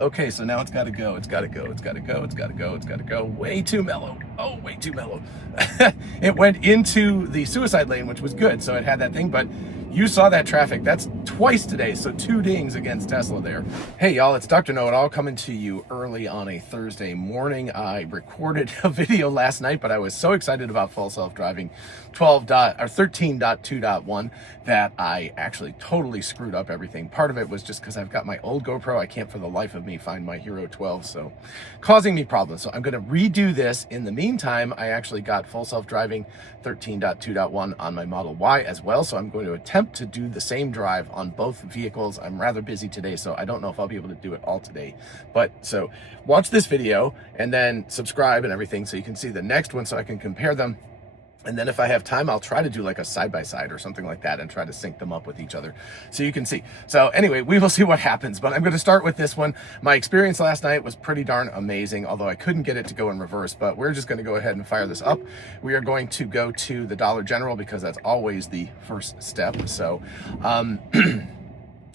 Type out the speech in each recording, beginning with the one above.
Okay, so now it's got to go. It's got to go. It's got to go. It's got to go. It's got to go. Way too mellow. Oh, way too mellow. It went into the suicide lane, which was good. So it had that thing, but you saw that traffic. That's twice today. So 2 dings against Tesla there. Hey, y'all, it's Dr. Know-It-All coming to you early on a Thursday morning. I recorded a video last night, but I was so excited about full self-driving 13.2.1 that I actually totally screwed up everything. Part of it was just because I've got my old GoPro. I can't for the life of me find my Hero 12, so causing me problems. So I'm going to redo this. In the meantime, I actually got full self-driving 13.2.1 on my Model Y as well, so I'm going to attempt to do the same drive on both vehicles. I'm rather busy today, so I don't know if I'll be able to do it all today. But so watch this video and then subscribe and everything so you can see the next one so I can compare them. And then if I have time, I'll try to do like a side-by-side or something like that and try to sync them up with each other so you can see. So anyway, we will see what happens, but I'm going to start with this one. My experience last night was pretty darn amazing, although I couldn't get it to go in reverse, but we're just going to go ahead and fire this up. We are going to go to the Dollar General because that's always the first step. So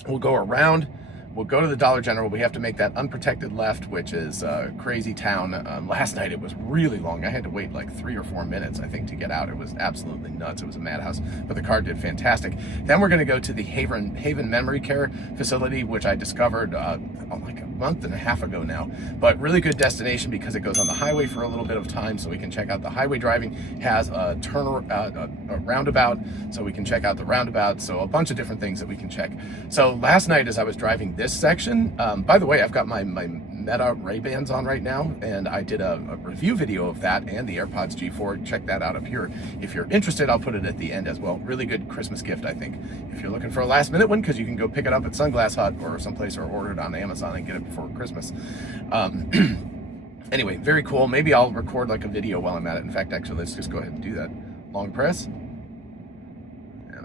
we'll go around. We'll go to the Dollar General. We have to make that unprotected left, which is a crazy town. Last night it was really long. I had to wait like 3 or 4 minutes, I think, to get out. It was absolutely nuts. It was a madhouse, but the car did fantastic. Then we're going to go to the Haven Memory Care facility, which I discovered like a month and a half ago now. But really good destination because it goes on the highway for a little bit of time, so we can check out the highway driving. Has a a roundabout, so we can check out the roundabout. So a bunch of different things that we can check. So last night as I was driving this section, by the way, I've got my Meta Ray-Bans on right now, and I did a review video of that and the AirPods G4. Check that out up here. If you're interested, I'll put it at the end as well. Really good Christmas gift, I think, if you're looking for a last minute one, because you can go pick it up at Sunglass Hut or someplace, or order it on Amazon and get it before Christmas. Anyway, very cool. Maybe I'll record like a video while I'm at it. In fact, actually, let's just go ahead and do that. Long press.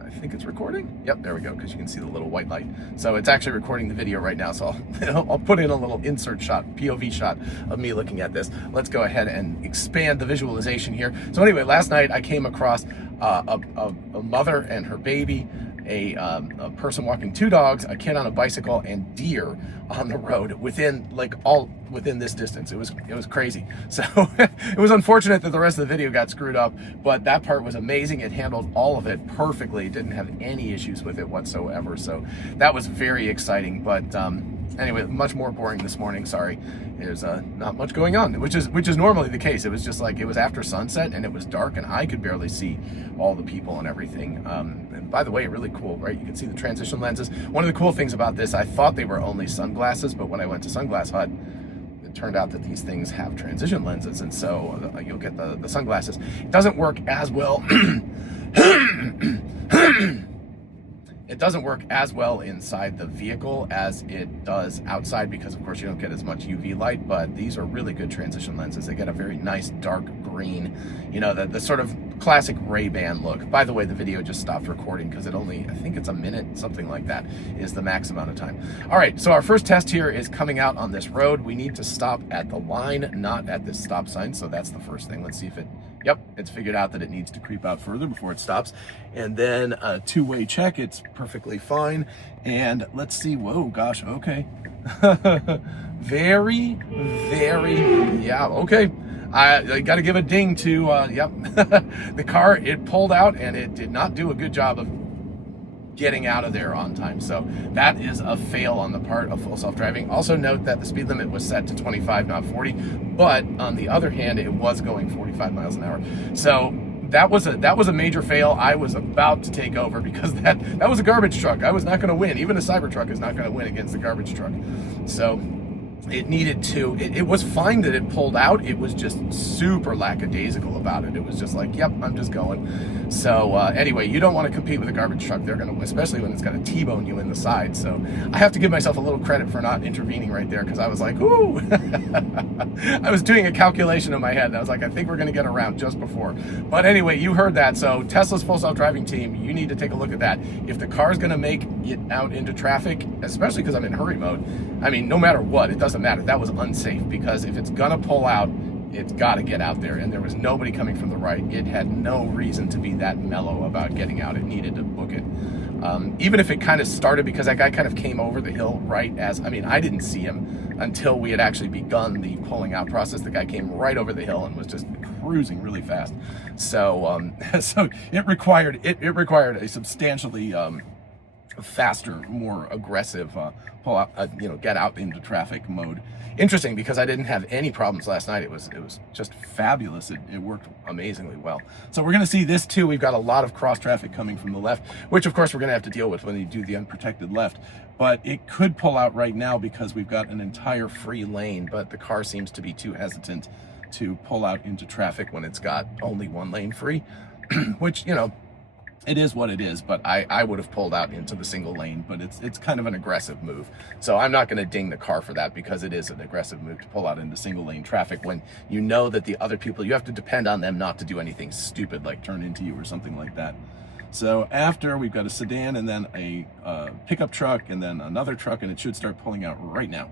I think it's recording. Yep, there we go, because you can see the little white light. So it's actually recording the video right now, so I'll put in a little insert shot, POV shot of me looking at this. Let's go ahead and expand the visualization here. So anyway, last night I came across a mother and her baby, a person walking 2 dogs, a kid on a bicycle, and deer on the road within within this distance. It was crazy. So it was unfortunate that the rest of the video got screwed up, but that part was amazing. It handled all of it perfectly. Didn't have any issues with it whatsoever. So that was very exciting. But anyway, much more boring this morning. Sorry, there's not much going on, which is normally the case. It was just like it was after sunset and it was dark and I could barely see all the people and everything. And by the way, really cool, right? You can see the transition lenses. One of the cool things about this, I thought they were only sunglasses, but when I went to Sunglass Hut, it turned out that these things have transition lenses, and so you'll get the sunglasses. It doesn't work as well. It doesn't work as well inside the vehicle as it does outside because, of course, you don't get as much UV light, but these are really good transition lenses. They get a very nice dark green, you know, the sort of classic Ray-Ban look. By the way, the video just stopped recording because it only, I think it's a minute, something like that, is the max amount of time. All right, so our first test here is coming out on this road. We need to stop at the line, not at this stop sign, so that's the first thing. Let's see if it, yep, it's figured out that it needs to creep out further before it stops. And then a 2-way check, it's perfectly fine. And let's see, whoa, gosh, okay. Very, yeah, okay. I got to give a ding to, yep, the car, it pulled out and it did not do a good job of getting out of there on time. So that is a fail on the part of full self-driving. Also note that the speed limit was set to 25, not 40, but on the other hand, it was going 45 miles an hour. So that was a major fail. I was about to take over because that was a garbage truck. I was not going to win. Even a Cybertruck is not going to win against a garbage truck. So it needed to, it was fine that it pulled out. It was just super lackadaisical about it. It was just like, yep, I'm just going. So anyway, you don't want to compete with a garbage truck. They're going to, especially when it's got a T-bone you in the side. So I have to give myself a little credit for not intervening right there, because I was like, ooh. I was doing a calculation in my head and I was like, I think we're going to get around just before. But anyway, you heard that. So Tesla's full self-driving team, you need to take a look at that. If the car's going to make it out into traffic, especially because I'm in hurry mode, I mean, no matter what, it doesn't matter. That was unsafe, because if it's gonna pull out, it's got to get out there, and there was nobody coming from the right. It had no reason to be that mellow about getting out. It needed to book it. Even if it kind of started, because that guy kind of came over the hill right as, I mean, I didn't see him until we had actually begun the pulling out process. The guy came right over the hill and was just cruising really fast. So, so it required a substantially faster, more aggressive pull out, get out into traffic mode. Interesting, because I didn't have any problems last night. It was just fabulous. It worked amazingly well. So we're going to see this too. We've got a lot of cross traffic coming from the left, which of course we're going to have to deal with when you do the unprotected left. But it could pull out right now because we've got an entire free lane, but the car seems to be too hesitant to pull out into traffic when it's got only one lane free, which, it is what it is, but I would have pulled out into the single lane, but it's kind of an aggressive move. So I'm not going to ding the car for that, because it is an aggressive move to pull out into single lane traffic when you know that the other people, you have to depend on them not to do anything stupid like turn into you or something like that. So after, we've got a sedan and then a pickup truck and then another truck, and it should start pulling out right now.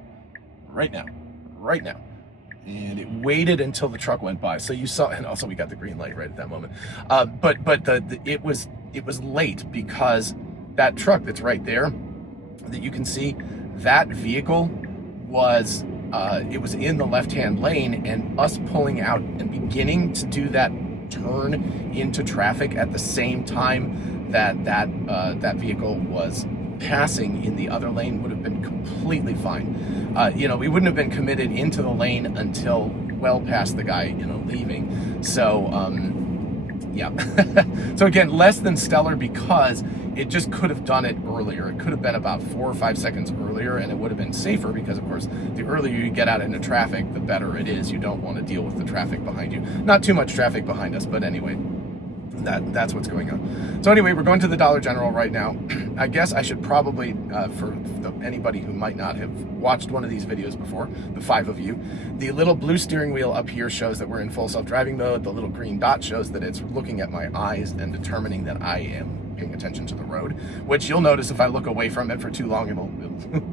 And it waited until the truck went by. So you saw, and also we got the green light right at that moment. But it was late, because that truck that's right there that you can see, that vehicle was it was in the left-hand lane, and us pulling out and beginning to do that turn into traffic at the same time that vehicle was passing in the other lane would have been completely fine. We wouldn't have been committed into the lane until well past the guy, leaving. So, yeah. So again, less than stellar, because it just could have done it earlier. It could have been about 4 or 5 seconds earlier, and it would have been safer, because of course, the earlier you get out into traffic, the better it is. You don't want to deal with the traffic behind you. Not too much traffic behind us, but anyway. That's what's going on. So anyway, we're going to the Dollar General right now. I guess I should probably, for anybody who might not have watched one of these videos before, the 5 of you, the little blue steering wheel up here shows that we're in full self-driving mode. The little green dot shows that it's looking at my eyes and determining that I am paying attention to the road, which you'll notice if I look away from it for too long, it'll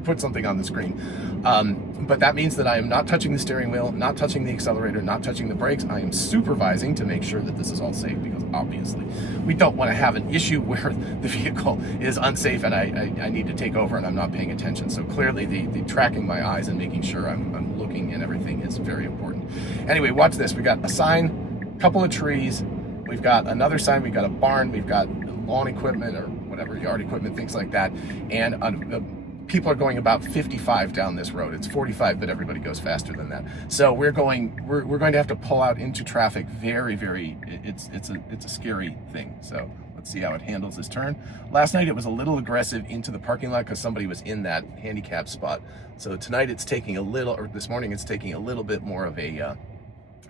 put something on the screen. But that means that I am not touching the steering wheel, not touching the accelerator, not touching the brakes. I am supervising to make sure that this is all safe, because obviously we don't want to have an issue where the vehicle is unsafe and I need to take over and I'm not paying attention. So clearly the tracking my eyes and making sure I'm looking and everything is very important. Anyway, watch this. We got a sign, a couple of trees, we've got another sign, we've got a barn, we've got lawn equipment or whatever, yard equipment, things like that, and people are going about 55 down this road. It's 45, but everybody goes faster than that. So we're going to have to pull out into traffic very, very, it's a scary thing. So let's see how it handles this turn. Last night it was a little aggressive into the parking lot because somebody was in that handicap spot. So tonight it's taking a little, or this morning it's taking a little bit more of a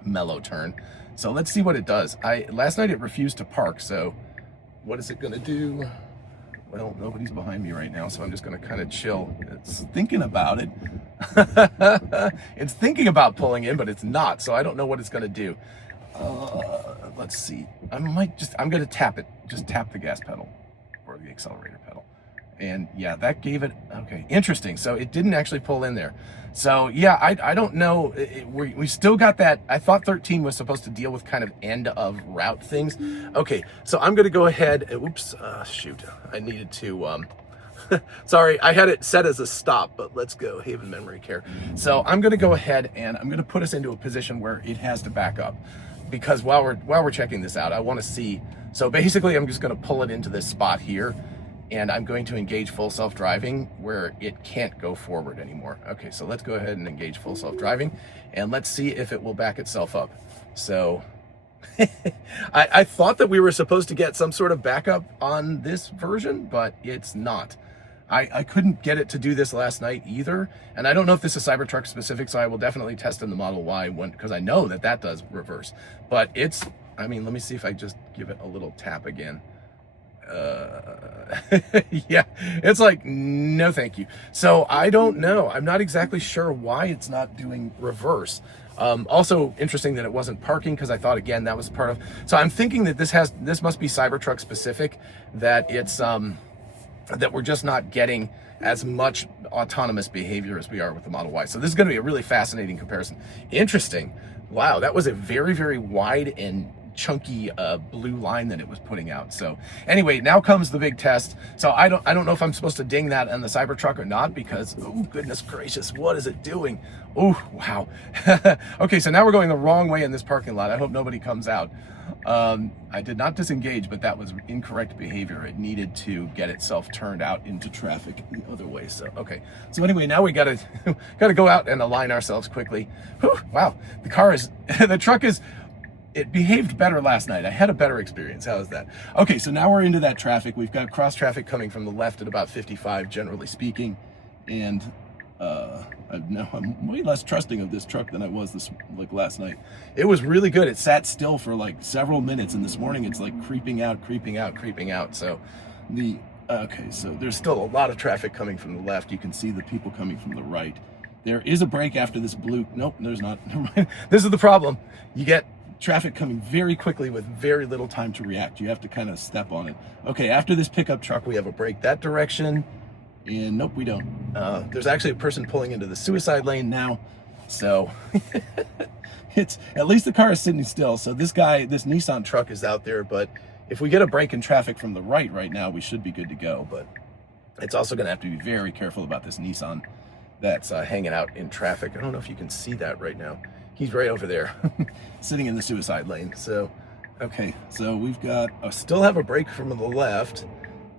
mellow turn. So let's see what it does. Last night it refused to park, so what is it gonna do? Well, nobody's behind me right now, so I'm just going to kind of chill. It's thinking about it. It's thinking about pulling in, but it's not, so I don't know what it's going to do. Let's see. I'm going to tap it. Just tap the gas pedal or the accelerator pedal. And yeah, that gave it, okay, interesting. So it didn't actually pull in there. So yeah, I don't know. We still got that. I thought 13 was supposed to deal with kind of end of route things. Okay, so I'm going to go ahead. Oops, shoot. I needed to, sorry, I had it set as a stop, but let's go, Haven Memory Care. So I'm going to go ahead and I'm going to put us into a position where it has to back up. Because while we're checking this out, I want to see. So basically, I'm just going to pull it into this spot here. And I'm going to engage full self-driving where it can't go forward anymore. Okay, so let's go ahead and engage full self-driving and let's see if it will back itself up. So I thought that we were supposed to get some sort of backup on this version, but it's not. I couldn't get it to do this last night either. And I don't know if this is Cybertruck specific, so I will definitely test in the Model Y because I know that does reverse. But I mean, let me see if I just give it a little tap again. Yeah, it's like, no thank you. So I don't know. I'm not exactly sure why it's not doing reverse. Also interesting that it wasn't parking, because I thought, again, that was part of, so I'm thinking that this must be Cybertruck specific, that it's that we're just not getting as much autonomous behavior as we are with the Model Y. So this is going to be a really fascinating comparison. Interesting. Wow, that was a very, very wide and chunky blue line that it was putting out. So anyway, now comes the big test. So I don't know if I'm supposed to ding that on the Cybertruck or not, because oh goodness gracious, what is it doing? Oh wow. Okay, so now we're going the wrong way in this parking lot. I hope nobody comes out. I did not disengage, but that was incorrect behavior. It needed to get itself turned out into traffic the other way. So okay, so anyway, now we gotta go out and align ourselves quickly. Whew, wow, the truck is, it behaved better last night. I had a better experience. How is that? Okay, so now we're into that traffic. We've got cross traffic coming from the left at about 55, generally speaking, and I'm way less trusting of this truck than I was last night. It was really good. It sat still for like several minutes, and this morning it's like creeping out. So okay, so there's still a lot of traffic coming from the left. You can see the people coming from the right. There is a break after this blue. Nope, there's not. Never mind. This is the problem. You get traffic coming very quickly with very little time to react. You have to kind of step on it. Okay, after this pickup truck, we have a break that direction. And nope, we don't. There's actually a person pulling into the suicide lane now. So it's, at least the car is sitting still. So this Nissan truck is out there, but if we get a break in traffic from the right now, we should be good to go. But it's also gonna have to be very careful about this Nissan that's hanging out in traffic. I don't know if you can see that right now. He's right over there, sitting in the suicide lane. So, okay, so we've got, still have a break from the left.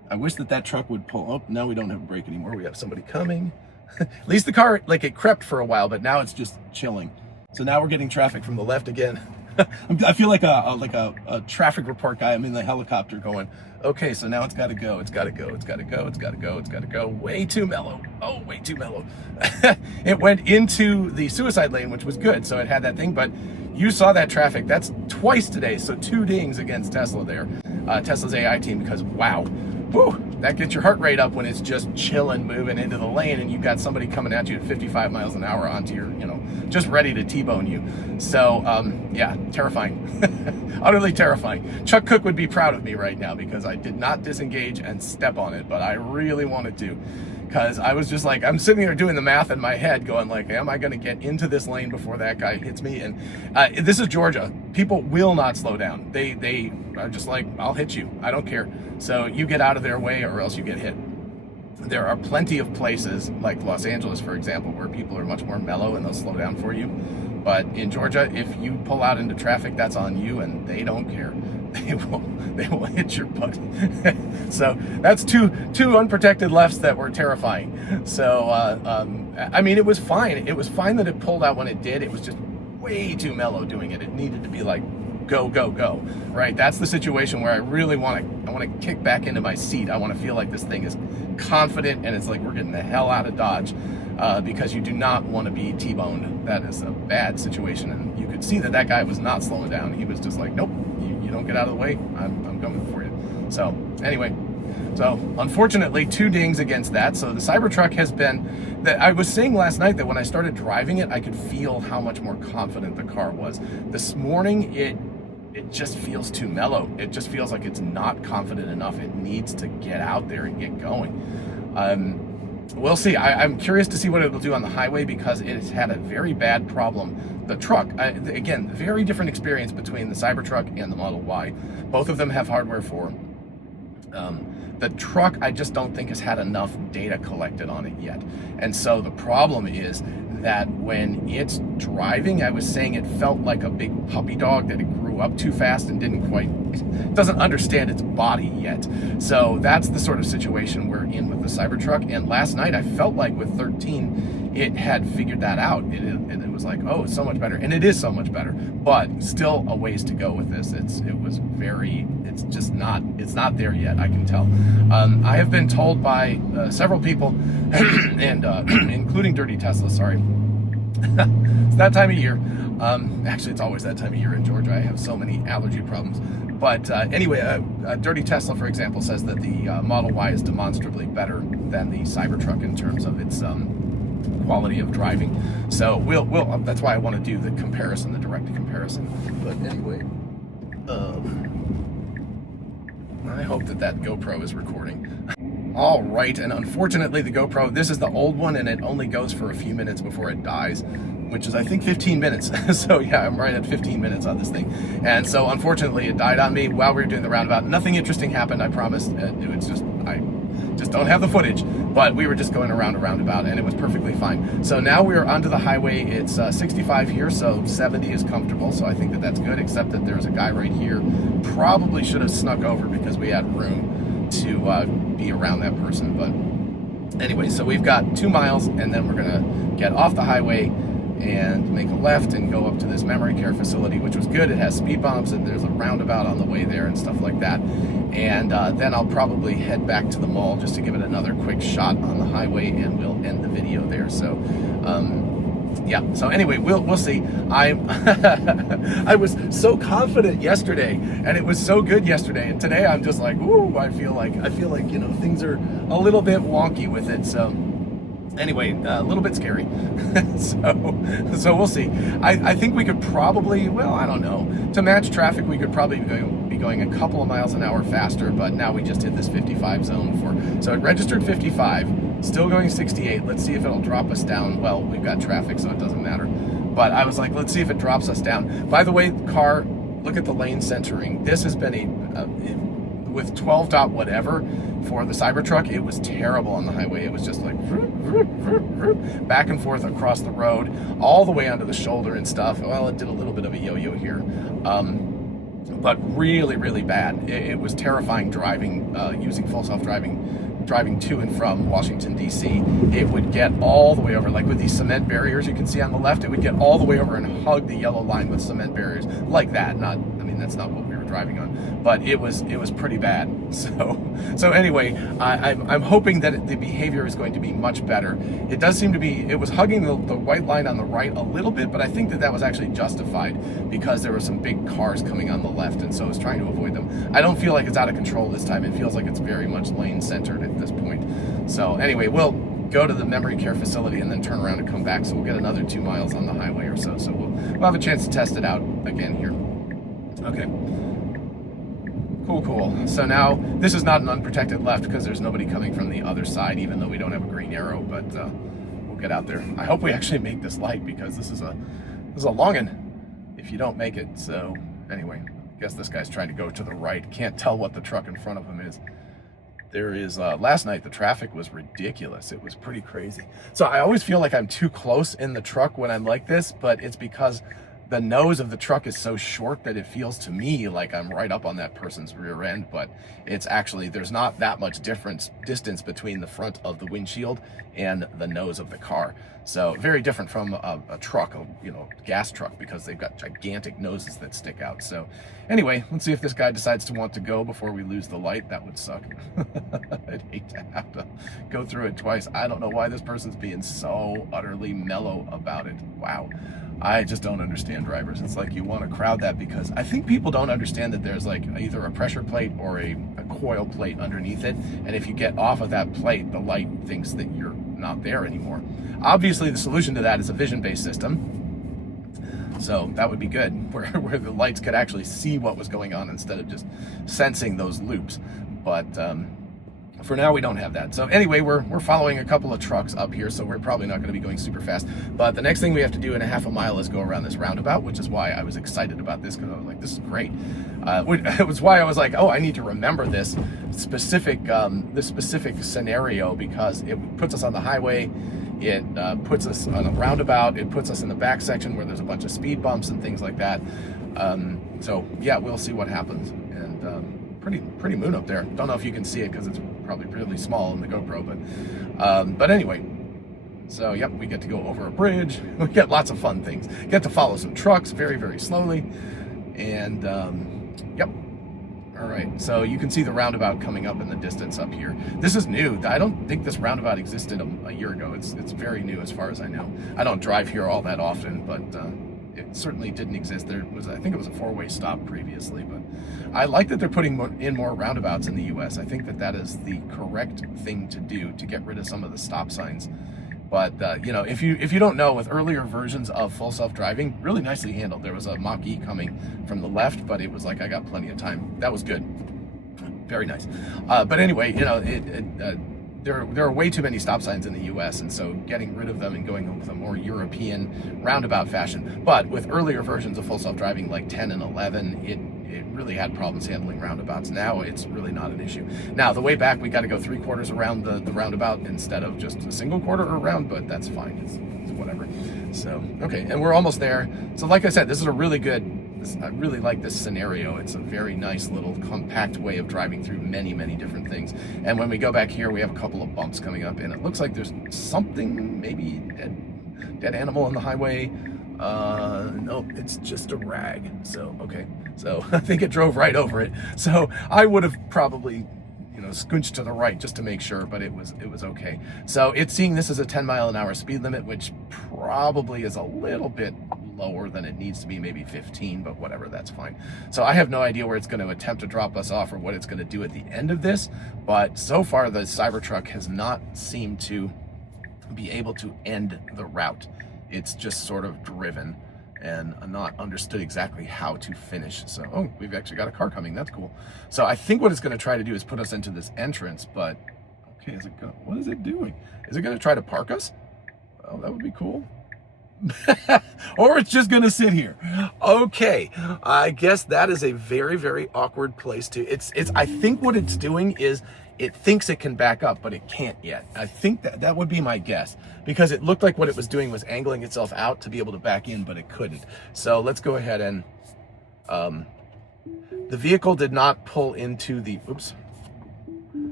I wish that truck would pull. Oh, now we don't have a break anymore. We have somebody coming. At least the car, like, it crept for a while, but now it's just chilling. So now we're getting traffic from the left again. I feel like a traffic report guy. I'm in the helicopter going, okay, so now it's got to go. It's got to go. Way too mellow. Oh, way too mellow. It went into the suicide lane, which was good. So it had that thing, but you saw that traffic. That's twice today. So 2 dings against Tesla there. Tesla's AI team, because wow. Whew, that gets your heart rate up when it's just chilling, moving into the lane, and you've got somebody coming at you at 55 miles an hour onto your, just ready to T-bone you. So, yeah, terrifying. Utterly terrifying. Chuck Cook would be proud of me right now because I did not disengage and step on it, but I really wanted to. Because I was just like, I'm sitting there doing the math in my head going like, am I going to get into this lane before that guy hits me? And this is Georgia. People will not slow down. They are just like, I'll hit you. I don't care. So you get out of their way or else you get hit. There are plenty of places like Los Angeles, for example, where people are much more mellow and they'll slow down for you. But in Georgia, if you pull out into traffic, that's on you and they don't care. They will hit your butt. So that's two unprotected lefts that were terrifying. So I mean, it was fine. It was fine that it pulled out when it did. It was just way too mellow doing it. It needed to be like go, right? That's the situation where I really want to kick back into my seat. I want to feel like this thing is confident and it's like we're getting the hell out of Dodge, because you do not want to be T-boned. That is a bad situation, and you could see that guy was not slowing down. He was just like, nope, you don't get out of the way, I'm coming for you. So anyway, so unfortunately 2 dings against that. So the Cybertruck has been, that I was saying last night that when I started driving it, I could feel how much more confident the car was. This morning, it just feels too mellow. It just feels like it's not confident enough. It needs to get out there and get going. We'll see. I'm curious to see what it'll do on the highway because it's had a very bad problem. The truck, again, very different experience between the Cybertruck and the Model Y. Both of them have hardware 4. The truck, I just don't think has had enough data collected on it yet. And so the problem is that when it's driving, I was saying it felt like a big puppy dog that it grew up too fast and doesn't understand its body yet. So that's the sort of situation we're in with the Cybertruck. And last night I felt like with 13, it had figured that out. It was like, oh, it's so much better. And it is so much better, but still a ways to go with this. It's not there yet, I can tell. I have been told by several people, and including Dirty Tesla, sorry. It's that time of year. Actually, it's always that time of year in Georgia. I have so many allergy problems. But anyway, Dirty Tesla, for example, says that the Model Y is demonstrably better than the Cybertruck in terms of its quality of driving. So we'll that's why I want to do the comparison, the direct comparison. But anyway, I hope that GoPro is recording. All right, and unfortunately the GoPro, this is the old one, and it only goes for a few minutes before it dies, which is I think 15 minutes. So yeah, I'm right at 15 minutes on this thing. And so unfortunately it died on me while we were doing the roundabout. Nothing interesting happened, I promise. It's just, I just don't have the footage, but we were just going around a roundabout and it was perfectly fine. So now we're onto the highway. It's 65 here, so 70 is comfortable. So I think that that's good, except that there's a guy right here. Probably should have snuck over because we had room to be around that person. But anyway, so we've got 2 miles and then we're gonna get off the highway and make a left and go up to this memory care facility, which was good. It has speed bumps and there's a roundabout on the way there and stuff like that. And then I'll probably head back to the mall just to give it another quick shot on the highway, and we'll end the video there. So yeah, so anyway, we'll see. I was so confident yesterday, and it was so good yesterday, and today I'm just like, ooh, I feel like you know, things are a little bit wonky with it. So anyway, a little bit scary. so we'll see. I think we could probably, well, I don't know, to match traffic we could probably be going a couple of miles an hour faster, but now we just hit this 55 zone so it registered 55, still going 68. Let's see if it'll drop us down. Well, we've got traffic, so it doesn't matter, but I was like, let's see if it drops us down. By the way, car, look at the lane centering. This has been with 12 dot whatever for the Cybertruck, it was terrible on the highway. It was just like back and forth across the road, all the way onto the shoulder and stuff. Well, it did a little bit of a yo-yo here, but really, really bad. It was terrifying driving, using full self-driving, driving to and from Washington, D.C. It would get all the way over, like with these cement barriers you can see on the left, it would get all the way over and hug the yellow line with cement barriers like that. Not, I mean, that's not what we were driving on, but it was pretty bad. So anyway, I'm hoping that the behavior is going to be much better. It does seem to be, it was hugging the white line on the right a little bit, but I think that was actually justified because there were some big cars coming on the left, and so I was trying to avoid them. I don't feel like it's out of control this time. It feels like it's very much lane centered at this point. So anyway, we'll go to the memory care facility and then turn around and come back, so we'll get another 2 miles on the highway or so. So we'll have a chance to test it out again here. Okay. Cool. So now, this is not an unprotected left because there's nobody coming from the other side, even though we don't have a green arrow, but we'll get out there. I hope we actually make this light because this is a longin' if you don't make it. So anyway, I guess this guy's trying to go to the right. Can't tell what the truck in front of him is. There is, last night the traffic was ridiculous. It was pretty crazy. So I always feel like I'm too close in the truck when I'm like this, but it's because the nose of the truck is so short that it feels to me like I'm right up on that person's rear end, but it's actually, there's not that much distance between the front of the windshield and the nose of the car. So very different from a truck, gas truck, because they've got gigantic noses that stick out. So anyway, let's see if this guy decides to want to go before we lose the light. That would suck. I'd hate to have to go through it twice. I don't know why this person's being so utterly mellow about it. Wow. I just don't understand drivers. It's like you want to crowd that because I think people don't understand that there's like either a pressure plate or a coil plate underneath it. And if you get off of that plate, the light thinks that you're not there anymore. Obviously, the solution to that is a vision-based system. So that would be good, where the lights could actually see what was going on instead of just sensing those loops. But for now, we don't have that. So anyway, we're following a couple of trucks up here, so we're probably not going to be going super fast. But the next thing we have to do in a half a mile is go around this roundabout, which is why I was excited about this, because I was like, this is great. It was why I was like, oh, I need to remember this specific scenario, because it puts us on the highway, it puts us on a roundabout, it puts us in the back section where there's a bunch of speed bumps and things like that. So yeah, we'll see what happens. And pretty moon up there. Don't know if you can see it because it's probably really small in the GoPro, but anyway. So yep, we get to go over a bridge. We get lots of fun things. Get to follow some trucks very, very slowly. And yep. All right, so you can see the roundabout coming up in the distance up here. This is new. I don't think this roundabout existed a year ago. It's very new as far as I know. I don't drive here all that often, but it certainly didn't exist. I think it was a four-way stop previously, but I like that they're putting in more roundabouts in the US. I think that is the correct thing to do to get rid of some of the stop signs. But if you don't know, with earlier versions of full self-driving, really nicely handled. There was a Mach-E coming from the left, but it was like I got plenty of time. That was good. very nice. But anyway, you know, there are way too many stop signs in the US, and so getting rid of them and going with a more European roundabout fashion. But with earlier versions of full self-driving like 10 and 11, it really had problems handling roundabouts. Now it's really not an issue. Now the way back, we got to go 3/4 around the roundabout instead of just a single quarter around, but that's fine. It's whatever. So, okay, and we're almost there. So like I said, this is a really good, I really like this scenario. It's a very nice little compact way of driving through many, many different things. And when we go back here, we have a couple of bumps coming up, and it looks like there's something, maybe dead animal on the highway. No, it's just a rag. So, okay. So I think it drove right over it. So I would have probably, you know, squinched to the right just to make sure, but it was okay. So it's seeing this as a 10-mile-an-hour speed limit, which probably is a little bit lower than it needs to be, maybe 15, but whatever, that's fine. So I have no idea where it's going to attempt to drop us off or what it's going to do at the end of this, but so far the Cybertruck has not seemed to be able to end the route. It's just sort of driven and not understood exactly how to finish. So, oh, we've actually got a car coming. That's cool. So I think what it's going to try to do is put us into this entrance, but okay, what is it doing? Is it going to try to park us? Oh, that would be cool. Or it's just going to sit here. Okay, I guess that is a very, very awkward place to, I think what it's doing is it thinks it can back up, but it can't yet. I think that would be my guess, because it looked like what it was doing was angling itself out to be able to back in, but it couldn't. So let's go ahead and, the vehicle did not pull into the, oops.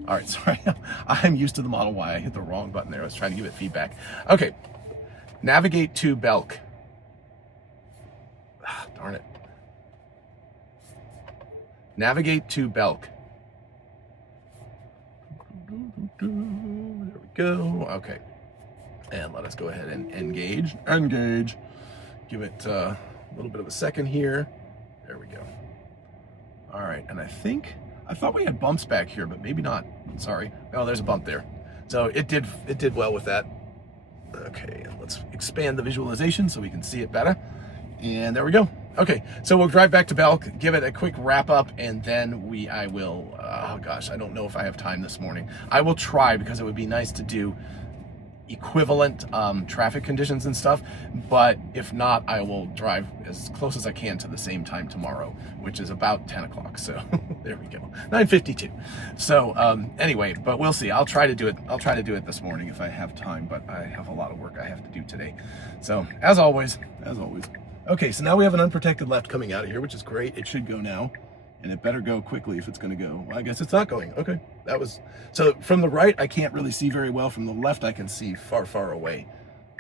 All right, sorry. I'm used to the Model Y. I hit the wrong button there. I was trying to give it feedback. Okay. Navigate to Belk. Ah, darn it. Navigate to Belk. There we go. Okay. And let us go ahead and engage. Engage. Give it a little bit of a second here. There we go. All right. And I thought we had bumps back here, but maybe not. Sorry. Oh, there's a bump there. So it did well with that. Okay, and let's expand the visualization so we can see it better. And there we go. Okay, so we'll drive back to Belk, give it a quick wrap up, and then I will, oh gosh, I don't know if I have time this morning. I will try, because it would be nice to do equivalent traffic conditions and stuff, but if not, I will drive as close as I can to the same time tomorrow, which is about 10 o'clock. So there we go, 9:52. So anyway, but we'll see. I'll try to do it this morning if I have time, but I have a lot of work I have to do today. So as always. Okay, so now we have an unprotected left coming out of here, which is great. It should go now. And it better go quickly if it's going to go. Well, I guess it's not going. Okay, so from the right, I can't really see very well. From the left, I can see far, far away.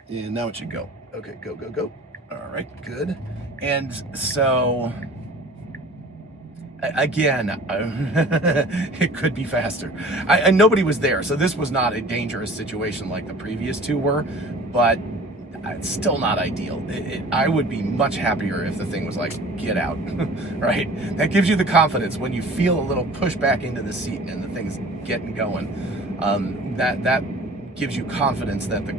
And now it should go. Okay, go, go, go. All right, good. And so, again, it could be faster. And nobody was there, so this was not a dangerous situation like the previous two were, but it's still not ideal. I would be much happier if the thing was like, get out, right? That gives you the confidence when you feel a little push back into the seat and the thing's getting going. That gives you confidence that the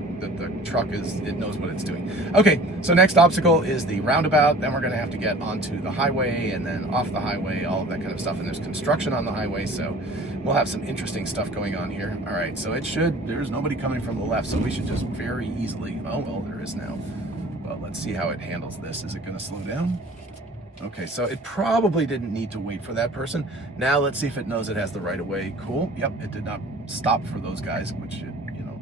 truck it knows what it's doing. Okay, so next obstacle is the roundabout. Then we're gonna have to get onto the highway and then off the highway, all of that kind of stuff. And there's construction on the highway, so we'll have some interesting stuff going on here. All right, so there's nobody coming from the left, so we should just very easily, oh, well, there is now. Well, let's see how it handles this. Is it gonna slow down? Okay, so it probably didn't need to wait for that person. Now let's see if it knows it has the right of way. Cool, yep, it did not stop for those guys, which,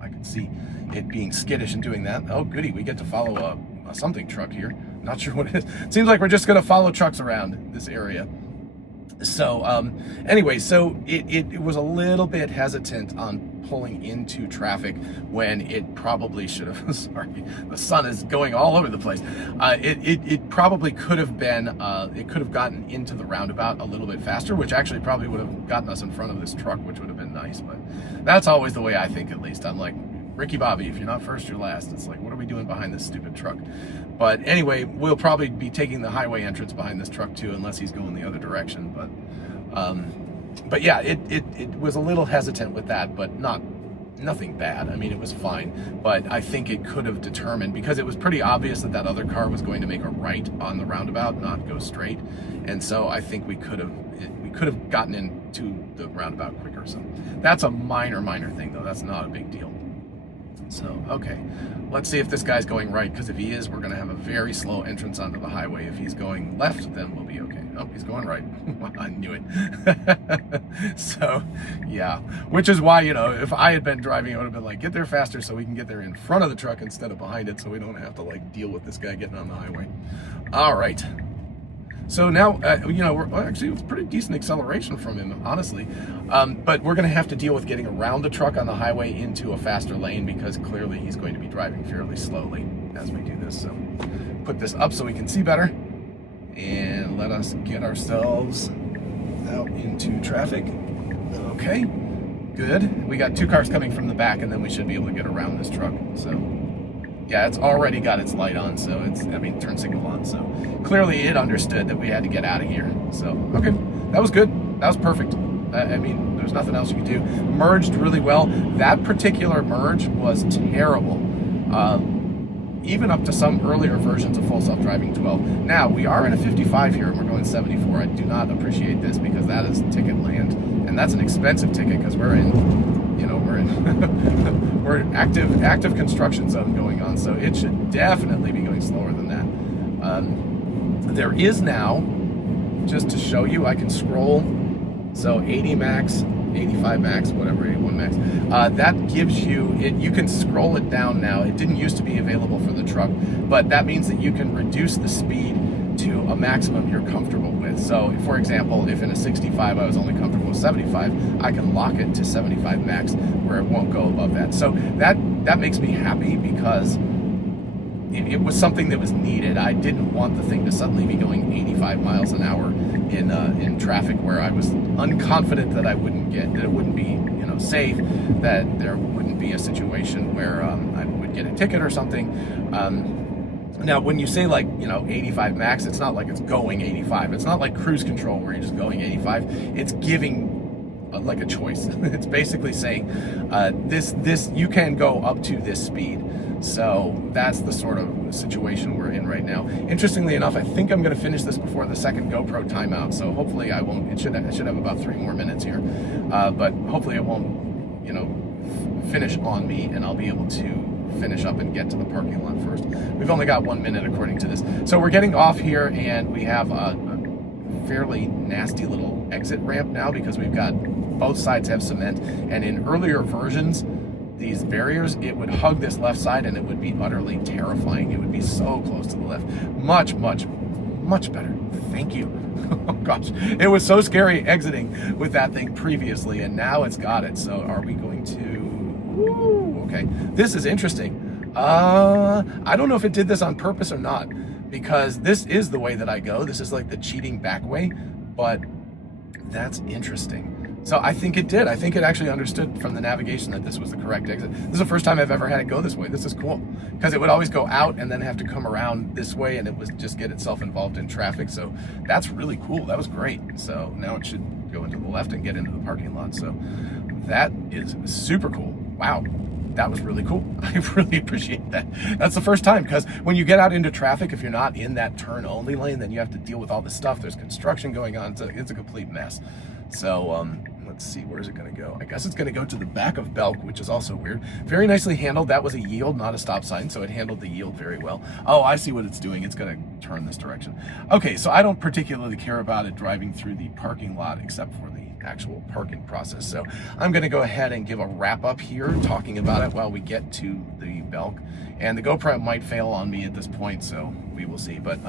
I could see it being skittish and doing that. Oh, goody, we get to follow a something truck here. Not sure what it is. It seems like we're just gonna follow trucks around this area. So anyway, so it was a little bit hesitant on pulling into traffic when it probably should have. Sorry, the sun is going all over the place. It probably could have been, it could have gotten into the roundabout a little bit faster, which actually probably would have gotten us in front of this truck, which would have been nice. But that's always the way I think, at least. I'm like, Ricky Bobby, if you're not first, you're last. It's like, what are we doing behind this stupid truck? But anyway, we'll probably be taking the highway entrance behind this truck too, unless he's going the other direction. But yeah, it was a little hesitant with that, but nothing bad. I mean, it was fine, but I think it could have determined, because it was pretty obvious that other car was going to make a right on the roundabout, not go straight. And so I think we could could have gotten into the roundabout quicker. So that's a minor thing though. That's not a big deal. So, okay, let's see if this guy's going right, because if he is, we're going to have a very slow entrance onto the highway. If he's going left, then we'll be okay. Oh, he's going right. I knew it. So, yeah, which is why, you know, if I had been driving, I would have been like, get there faster so we can get there in front of the truck instead of behind it, so we don't have to, like, deal with this guy getting on the highway. All right. So now, you know, actually, it's pretty decent acceleration from him, honestly. But we're going to have to deal with getting around the truck on the highway into a faster lane, because clearly he's going to be driving fairly slowly as we do this. So put this up so we can see better. And let us get ourselves out into traffic. Okay, good. We got 2 cars coming from the back, and then we should be able to get around this truck. So yeah, it's already got its light on, so turn signal on, so clearly it understood that we had to get out of here. So, okay, that was good. That was perfect. I mean, there's nothing else you could do. Merged really well. That particular merge was terrible, even up to some earlier versions of Full Self-Driving 12. Now, we are in a 55 here, and we're going 74. I do not appreciate this, because that is ticket land, and that's an expensive ticket, because we're in, you know, we're active construction zone going on, so it should definitely be going slower than that. There is now, just to show you, I can scroll, so 80 max, 85 max, whatever, 81 max. That gives you, you can scroll it down now. It didn't used to be available for the truck, but that means that you can reduce the speed to a maximum you're comfortable with. So, for example, if in a 65 I was only comfortable with 75, I can lock it to 75 max where it won't go above that. So that makes me happy, because it was something that was needed. I didn't want the thing to suddenly be going 85 miles an hour in traffic where I was unconfident that it wouldn't be, you know, safe, that there wouldn't be a situation where I would get a ticket or something. Now, when you say, like, you know, 85 max, it's not like it's going 85. It's not like cruise control where you're just going 85. It's giving like a choice. It's basically saying this you can go up to this speed. So that's the sort of situation we're in right now. Interestingly enough, I think I'm going to finish this before the second GoPro timeout. So hopefully I won't. I should have about 3 more minutes here, but hopefully it won't, you know, finish on me, and I'll be able to finish up and get to the parking lot first. We've only got 1 minute according to this. So we're getting off here, and we have a fairly nasty little exit ramp now, because we've got both sides have cement, and in earlier versions, these barriers, it would hug this left side and it would be utterly terrifying. It would be so close to the left. Much better. Thank you. Oh gosh, it was so scary exiting with that thing previously, and now it's got it. So are we going to... Ooh, okay, this is interesting. I don't know if it did this on purpose or not, because this is the way that I go. This is like the cheating back way, but that's interesting. So I think it did. I think it actually understood from the navigation that this was the correct exit. This is the first time I've ever had it go this way. This is cool, because it would always go out and then have to come around this way, and it would just get itself involved in traffic. So that's really cool. That was great. So now it should go into the left and get into the parking lot. So that is super cool. Wow. That was really cool. I really appreciate that. That's the first time, because when you get out into traffic, if you're not in that turn only lane, then you have to deal with all this stuff. There's construction going on. It's a complete mess. So let's see, where's it going to go? I guess it's going to go to the back of Belk, which is also weird. Very nicely handled. That was a yield, not a stop sign, so it handled the yield very well. Oh, I see what it's doing. It's going to turn this direction. Okay, so I don't particularly care about it driving through the parking lot, except for the actual parking process. So I'm going to go ahead and give a wrap up here talking about it while we get to the Belk. And the GoPro might fail on me at this point, so we will see. But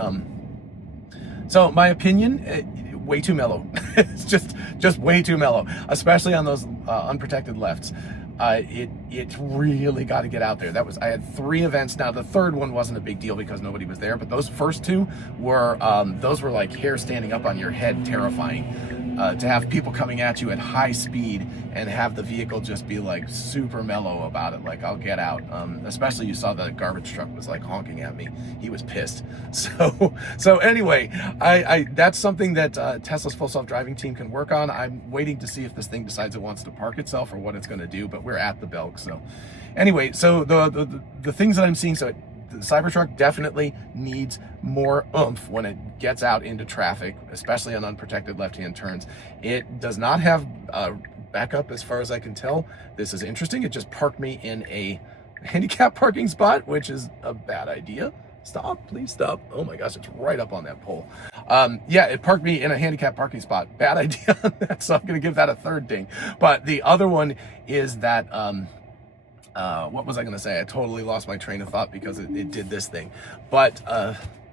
so my opinion, way too mellow. It's just way too mellow, especially on those unprotected lefts. It really got to get out there. I had 3 events. Now the third one wasn't a big deal because nobody was there, but those first 2 were like hair standing up on your head, terrifying. To have people coming at you at high speed and have the vehicle just be like super mellow about it, like, I'll get out. Especially you saw the garbage truck was like honking at me. He was pissed. So anyway, I that's something that Tesla's full self-driving team can work on. I'm waiting to see if this thing decides it wants to park itself or what it's going to do, but we're at the Belk. So anyway, so the things that I'm seeing, so the Cybertruck definitely needs more oomph when it gets out into traffic, especially on unprotected left-hand turns. It does not have backup as far as I can tell. This is interesting. It just parked me in a handicap parking spot, which is a bad idea. Stop, please stop. Oh my gosh, it's right up on that pole. Yeah, it parked me in a handicap parking spot. Bad idea on that, so I'm gonna give that a third ding. But the other one is that, what was I gonna say? I totally lost my train of thought because it did this thing. But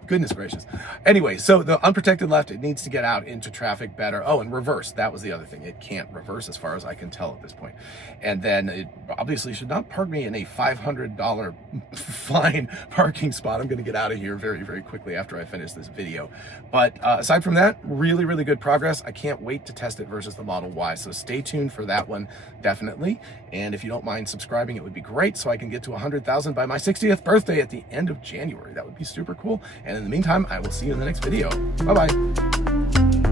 goodness gracious. Anyway, so the unprotected left, it needs to get out into traffic better. Oh, and reverse, that was the other thing. It can't reverse as far as I can tell at this point. And then it obviously should not park me in a $500 fine parking spot. I'm gonna get out of here very, very quickly after I finish this video. But aside from that, really, really good progress. I can't wait to test it versus the Model Y. So stay tuned for that one, definitely. And if you don't mind subscribing, it would be great so I can get to 100,000 by my 60th birthday at the end of January. That would be super cool. And in the meantime, I will see you in the next video. Bye-bye.